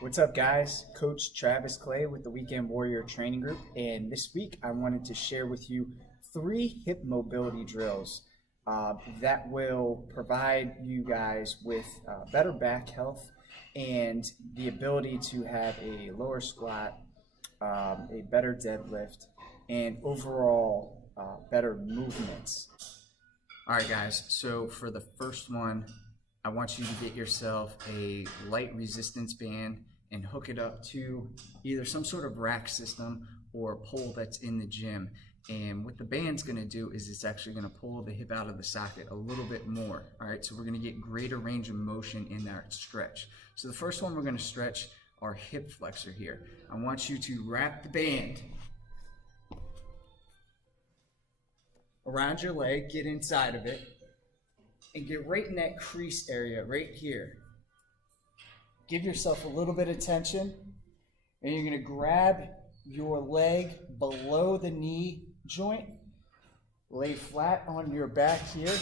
What's up, guys? Coach Travis Clay with the Weekend Warrior Training Group, and this week I wanted to share with you 3 hip mobility drills that will provide you guys with better back health and the ability to have a lower squat, a better deadlift, and overall better movements. All right, guys, so for the first one, I want you to get yourself a light resistance band and hook it up to either some sort of rack system or a pole that's in the gym. And what the band's gonna do is it's actually gonna pull the hip out of the socket a little bit more. All right, so we're gonna get greater range of motion in that stretch. So the first one we're gonna stretch our hip flexor here. I want you to wrap the band around your leg, get inside of it, and get right in that crease area right here. Give yourself a little bit of tension, and you're gonna grab your leg below the knee joint, lay flat on your back here,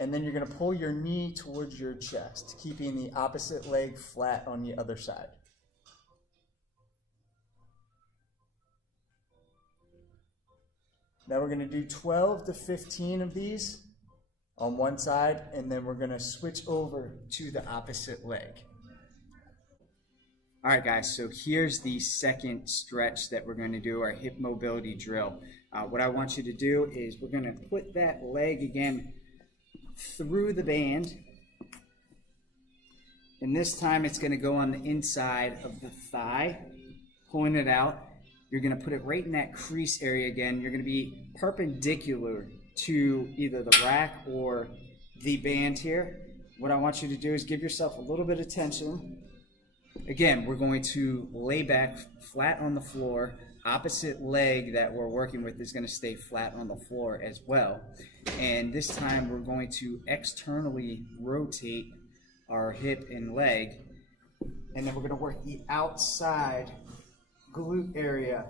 and then you're gonna pull your knee towards your chest, keeping the opposite leg flat on the other side. Now we're gonna do 12 to 15 of these on one side, and then we're gonna switch over to the opposite leg. All right, guys, so here's the second stretch that we're gonna do, our hip mobility drill. What I want you to do is we're gonna put that leg again through the band, and this time it's gonna go on the inside of the thigh, pulling it out. You're gonna put it right in that crease area again. You're gonna be perpendicular to either the rack or the band here. What I want you to do is give yourself a little bit of tension. Again, we're going to lay back flat on the floor. Opposite leg that we're working with is going to stay flat on the floor as well. And this time we're going to externally rotate our hip and leg. And then we're going to work the outside glute area.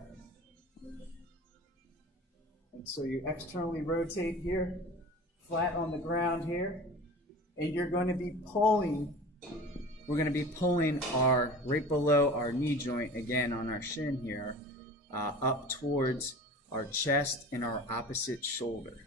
And so you externally rotate here, flat on the ground here, and you're going to be pulling. We're going to be pulling our right below our knee joint again on our shin here, up towards our chest and our opposite shoulder.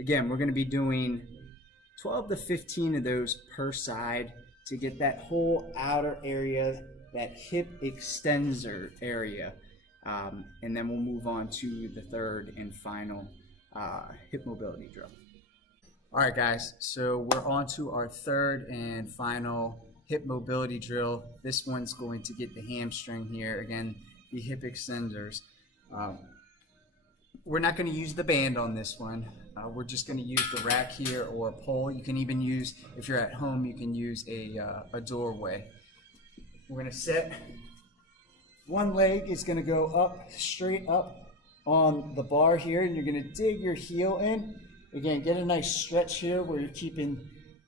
Again, we're going to be doing 12 to 15 of those per side to get that whole outer area, that hip extensor area. And then we'll move on to the third and final hip mobility drill. All right, guys, so we're on to our third and final hip mobility drill. This one's going to get the hamstring here. Again, the hip extensors. We're not going to use the band on this one. We're just going to use the rack here or a pole. You can even use, if you're at home, you can use a doorway. We're going to set, one leg is going to go up, straight up on the bar here, and you're going to dig your heel in. Again, get a nice stretch here where you're keeping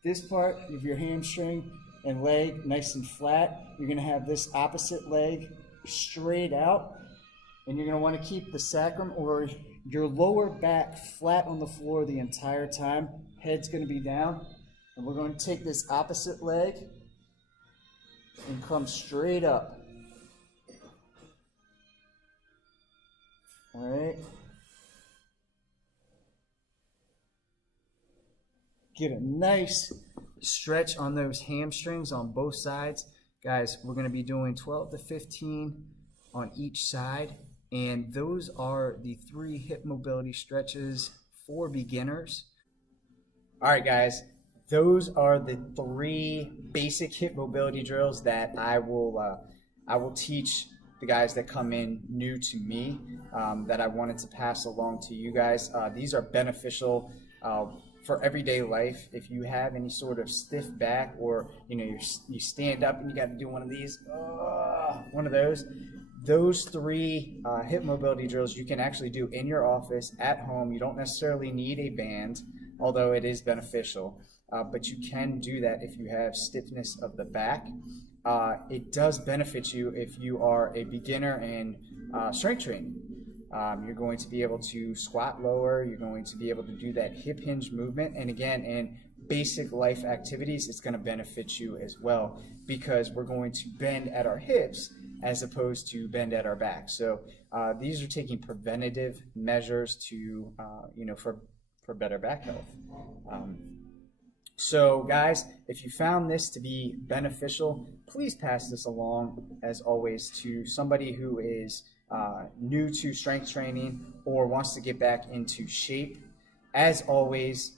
this part of your hamstring and leg nice and flat. You're going to have this opposite leg straight out, and you're going to want to keep the sacrum or your lower back flat on the floor the entire time. Head's going to be down. And we're going to take this opposite leg and come straight up. All right. Get a nice stretch on those hamstrings on both sides. Guys, we're going to be doing 12 to 15 on each side. And those are the 3 hip mobility stretches for beginners. All right, guys, those are the 3 basic hip mobility drills that I will teach the guys that come in new to me, that I wanted to pass along to you guys. These are beneficial for everyday life. If you have any sort of stiff back, or you stand up and you got to do one of these, one of those 3 hip mobility drills you can actually do in your office at home. You don't necessarily need a band, although it is beneficial, but you can do that if you have stiffness of the back. it does benefit you if you are a beginner in strength training. You're going to be able to squat lower. You're going to be able to do that hip hinge movement. And again, in basic life activities, it's going to benefit you as well, because we're going to bend at our hips as opposed to bend at our back. So these are taking preventative measures to, for better back health. So guys, if you found this to be beneficial, please pass this along, as always, to somebody who is new to strength training or wants to get back into shape. As always,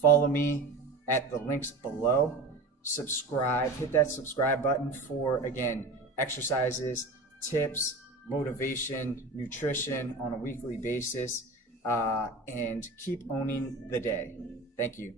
follow me at the links below. Subscribe, hit that subscribe button for, again, exercises, tips, motivation, nutrition on a weekly basis, and keep owning the day. Thank you.